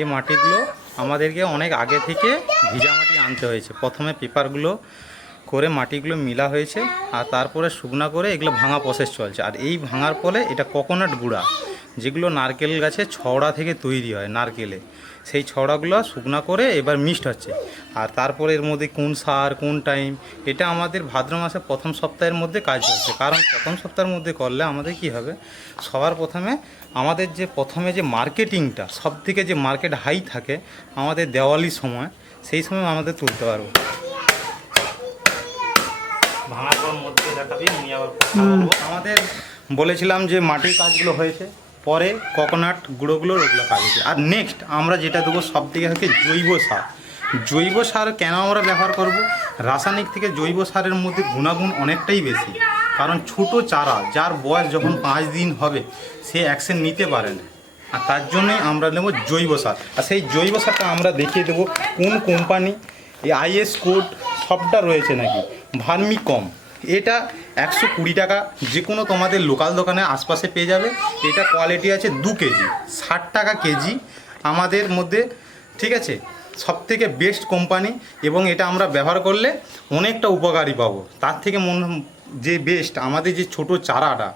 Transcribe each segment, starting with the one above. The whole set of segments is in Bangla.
এই মাটিগুলো আমাদেরকে অনেক আগে থেকে ভিজা মাটি আনতে হয়েছে। প্রথমে পেপারগুলো করে মাটিগুলো মিলা হয়েছে, আর তারপরে শুকনা করে এগুলো ভাঙা প্রসেস চলছে। আর এই ভাঙার ফলে এটা কোকোনাট গুঁড়া, যেগুলো নারকেল গাছে ছড়া থেকে তৈরি হয় নারকেলে, সেই ছড়াগুলো শুকনা করে এবার মিক্সড হচ্ছে। আর তারপরে এর মধ্যে কোন সার কোন টাইম, এটা আমাদের ভাদ্র মাসে প্রথম সপ্তাহের মধ্যে কাজ চলছে। কারণ প্রথম সপ্তাহের মধ্যে করলে আমাদের কি হবে, সবার প্রথমে আমাদের যে প্রথমে যে মার্কেটিংটা সব থেকে যে মার্কেট হাই থাকে আমাদের দেওয়ালির সময়, সেই সময় আমাদের তুলতে পারবো। ভাঙার পর মধ্যে দেখাবি উনি আবার আমাদের বলেছিলাম যে মাটির কাজগুলো হয়েছে, পরে কোকোনাট গুঁড়োগুলোর ওগুলো কাজ হয়েছে। আর নেক্সট আমরা যেটা দেবো সব থেকে হচ্ছে জৈব সার। জৈব সার কেন আমরা ব্যবহার করব, রাসায়নিক থেকে জৈব সারের মধ্যে গুণাগুণ অনেকটাই বেশি। কারণ ছোট চারা যার বয়স যখন 5 দিন হবে সে অ্যাকশন নিতে পারে না, আর তার জন্যই আমরা নেব জৈব সার। আর সেই জৈব সারটা আমরা দেখিয়ে দেবো কোন কোম্পানি, এই IS কোড সবটা রয়েছে নাকি। ভার্মিকম এটা 120 টাকা, যে কোনো তোমাদের লোকাল দোকানে আশপাশে পেয়ে যাবে। এটা কোয়ালিটি আছে 2 কেজি, 60 টাকা কেজি আমাদের মধ্যে, ঠিক আছে। সব থেকে বেস্ট কোম্পানি, এবং এটা আমরা ব্যবহার করলে অনেকটা উপকারী পাবো। তার থেকে যে বেস্ট আমাদের যে ছোট চারাটা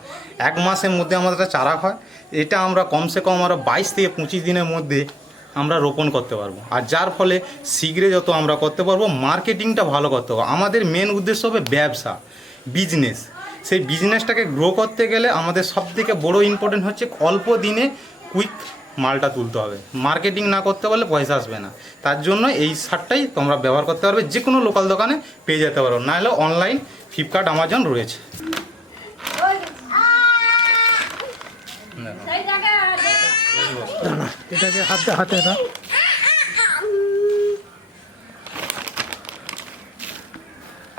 1 মাসের মধ্যে আমাদের একটা চারা হয়, এটা আমরা কমসে কম আমরা 22 থেকে 25 দিনের মধ্যে আমরা রোপণ করতে পারবো। আর যার ফলে শীঘ্রে যত আমরা করতে পারবো, মার্কেটিংটা ভালো করতে পারবো। আমাদের মেন উদ্দেশ্য হবে ব্যবসা, বিজনেস। সেই বিজনেসটাকে গ্রো করতে গেলে আমাদের সবথেকে বড় ইম্পর্টেন্ট হচ্ছে অল্প দিনে কুইক মালটা তুলতে হবে। মার্কেটিং না করতে পারলে পয়সা আসবে না। তার জন্য এই সারটাই তোমরা ব্যবহার করতে পারবে, যে কোনো লোকাল দোকানে পেয়ে যেতে পারো, নাহলে অনলাইন ফ্লিপকার্ট আমাজন রয়েছে। এটাকে হাতে হাতে না,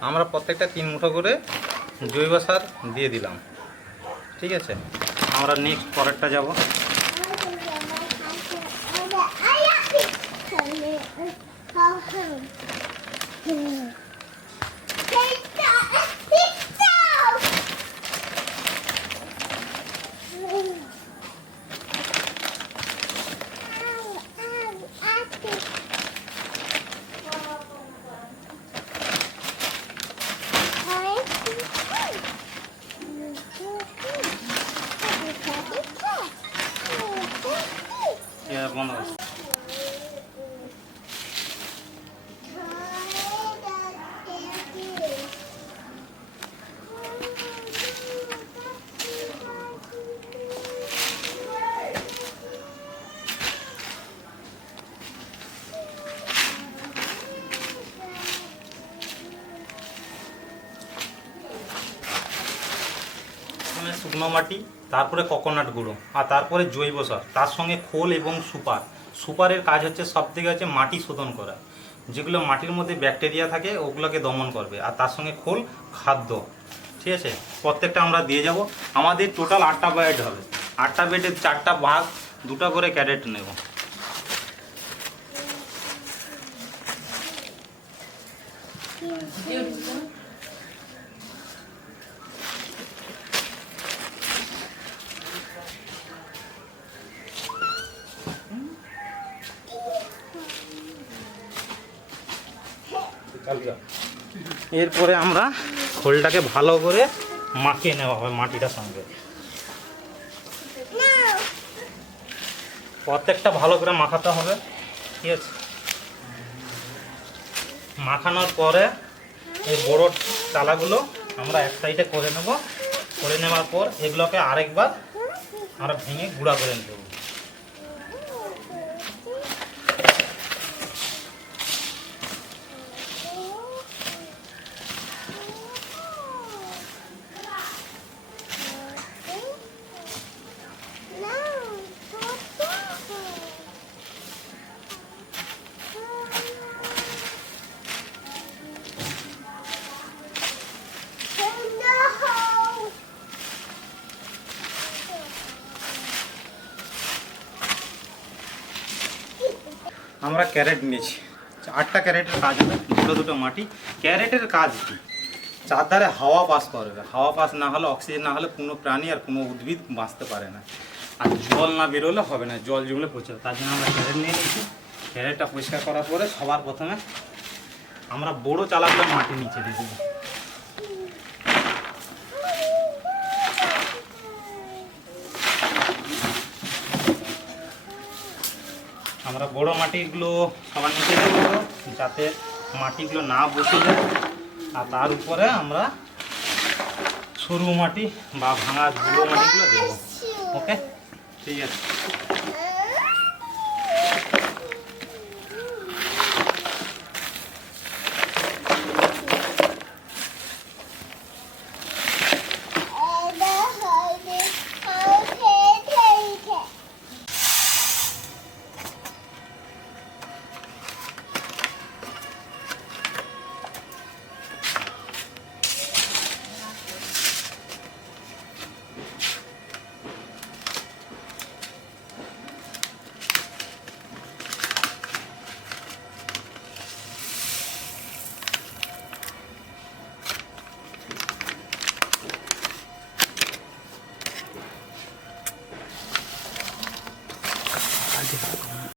আমরা প্রত্যেকটা 3 মুঠো করে জৈব সার দিয়ে দিলাম, ঠিক আছে। আমরা নেক্সট পরেরটা যাব। বন্ধ আছে। শুকনো মাটি, তারপরে কোকোনাট গুঁড়ো, আর তারপরে জৈব সার, তার সঙ্গে খোল এবং সুপারের কাজ হচ্ছে সব থেকে হচ্ছে মাটি শোধন করা। যেগুলো মাটির মধ্যে ব্যাকটেরিয়া থাকে ওগুলোকে দমন করবে। আর তার সঙ্গে খোল খাদ্য, ঠিক আছে। প্রত্যেকটা আমরা দিয়ে যাব। আমাদের টোটাল 8টা বেড হবে। 8টা বেডের 4টা ভাগ, 2টা করে ক্যারেট নেব। এরপরে আমরা খোলটাকে ভালো করে মাখিয়ে নেওয়া হবে মাটিটার সঙ্গে। প্রত্যেকটা ভালো করে মাখাতে হবে, ঠিক আছে। মাখানোর পরে এই বড় চালাগুলো আমরা এক সাইডে করে নেব। করে নেওয়ার পর এগুলোকে আরেকবার আমরা ভেঙে গুঁড়া করে নেব। আমরা ক্যারেট নিয়েছি, 8টা ক্যারেটের কাজ হবে, দুটো মাটি। ক্যারেটের কাজ কি, চারধারে হাওয়া পাস করবে। হাওয়া পাস না হলে, অক্সিজেন না হলে কোনো প্রাণী আর কোনো উদ্ভিদ বাঁচতে পারে না। আর জল না বেরোলে হবে না, জল যেগুলো প্রচুর, তার জন্য আমরা ক্যারেট নিয়ে নিয়েছি। ক্যারেটটা পরিষ্কার করার পরে সবার প্রথমে আমরা বড়ো চালাগুলো মাটি নিচে দিয়ে দেবো। আমরা বড়ো মাটিগুলো সবার নিচে দেবো যাতে মাটিগুলো না বসে যায়, আর তার উপরে আমরা সরু মাটি বা ভাঙা গুঁড়ো মাটিগুলো দেবো। ওকে, ঠিক আছে।